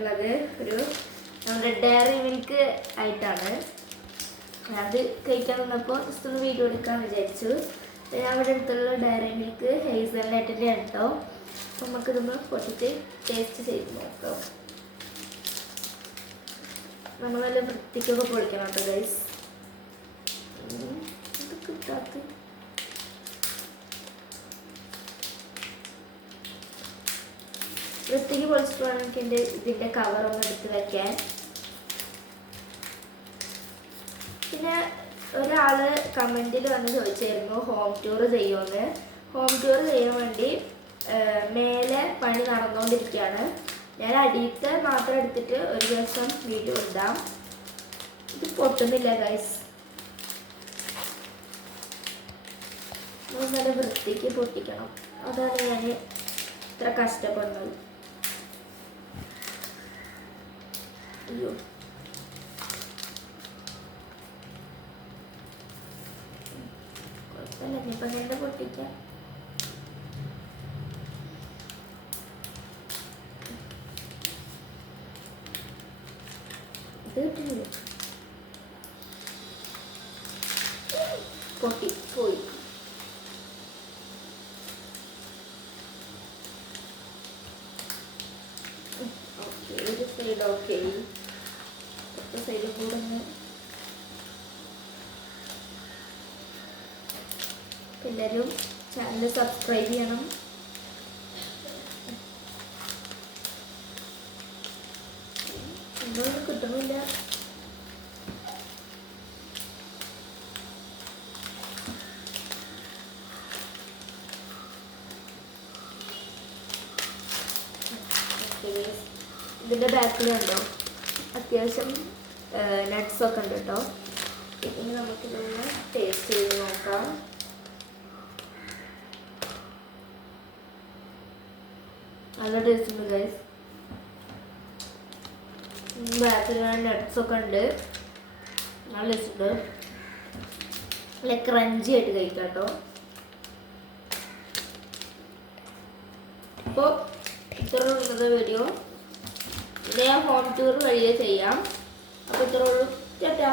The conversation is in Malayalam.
വന്നിട്ടുള്ളത് ഒരു നമ്മുടെ ഡയറി മിൽക്ക് ആയിട്ടാണ്. അത് കഴിക്കാൻ വന്നപ്പോൾ ജസ്റ്റ് ഒന്ന് വീഡിയോ എടുക്കാമെന്ന് വിചാരിച്ചു. ഞാൻ ഇവിടെ അടുത്തുള്ള ഡയറി മിൽക്ക് ഹേസൽനട്ടിൻ്റെ ആണ് കേട്ടോ. അപ്പോൾ നമുക്കിതൊന്ന് പൊട്ടിച്ച് ടേസ്റ്റ് ചെയ്ത് നോക്കാം. നമ്മൾ നല്ല വൃത്തിക്കൊക്കെ പൊളിക്കണം കേട്ടോ ഗൈസ്. ഇത് കിട്ടാത്ത വൃത്തിക്ക് പൊളിച്ചിട്ട് വേണം എനിക്ക് ഇതിൻ്റെ കവറൊന്ന് എടുത്ത് വയ്ക്കാൻ. പിന്നെ ഒരാൾ കമൻറ്റിൽ വന്ന് ചോദിച്ചായിരുന്നു ഹോം ടൂർ ചെയ്യുമെന്ന്. ഹോം ടൂർ ചെയ്യാൻ വേണ്ടി മേലെ പണി നടന്നുകൊണ്ടിരിക്കുകയാണ്. ഞാൻ അടിയത്തെ മാത്രം എടുത്തിട്ട് ഒരു ദിവസം വീഡിയോ ഇടാം. ഇത് പൊട്ടുന്നില്ല ഗൈസ്. നല്ല വൃത്തിക്ക് പൊട്ടിക്കണം. അതാണ് ഞാൻ ഇത്ര കഷ്ടപ്പെടുന്നത്. അയ്യോ, കുഴപ്പമില്ല, ഇനിയിപ്പം തന്നെ പൊട്ടിക്കാം. ഇത് കിട്ടുന്നില്ല, പൊട്ടി പോയി. ഓക്കെ, ഒരു സൈഡ് ഓക്കെ. അടുത്ത സൈഡിൽ കൂടെ എല്ലാവരും ചാനൽ സബ്സ്ക്രൈബ് ചെയ്യണം. ഒന്നും കിട്ടുന്നില്ല. ഇതിൻ്റെ ബാക്കിലുണ്ടോ അത്യാവശ്യം നട്ട്സൊക്കെ ഉണ്ട് കേട്ടോ. ഇനി നമുക്കിതൊന്ന് ടേസ്റ്റ് ചെയ്ത് നോക്കാം. നല്ല ടേസ്റ്റ് ഉണ്ട് ഗൈസ്. ബാക്കിൽ നട്ട്സൊക്കെ ഉണ്ട്, നല്ല ടേസ്റ്റ് ഉണ്ട്. നല്ല ക്രഞ്ചി ആയിട്ട് കഴിക്കാം കേട്ടോ. അപ്പോൾ ഇത്ര ഉള്ളത് വീഡിയോ. ഇത് ഞാൻ ഹോം ടൂർ വഴിയേ ചെയ്യാം. അപ്പോൾ ഇത്ര ഉള്ളൂ. ചേട്ടാ.